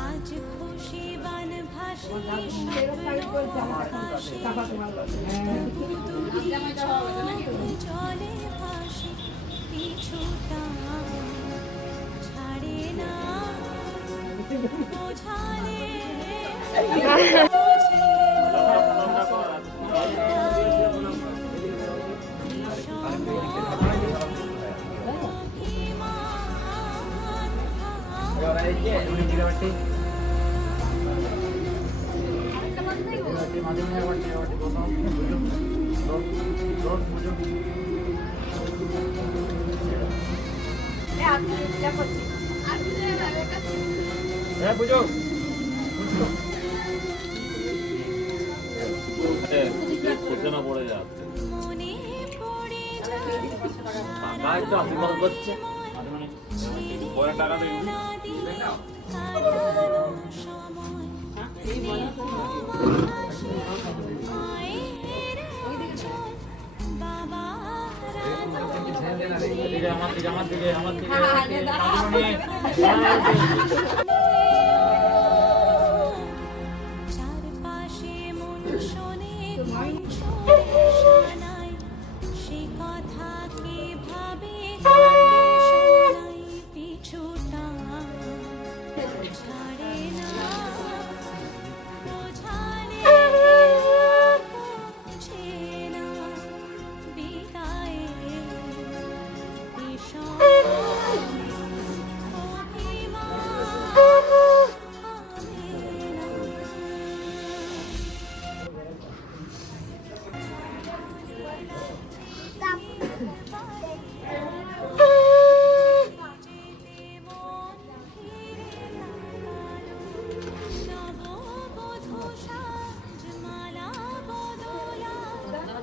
আজ খুশি বান জলে ভাসি পিছুটা ছাড়ে না বোঝালে হ্যাঁ বুঝো সূচনা পড়ে যাচ্ছে মনে টাকা একটু আশীর্বাদ করছে। পরে টাকা দেবে। বাবা দিকে আমার দিকে আমার দিকে। আমার দিকে Yeah.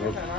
Nope.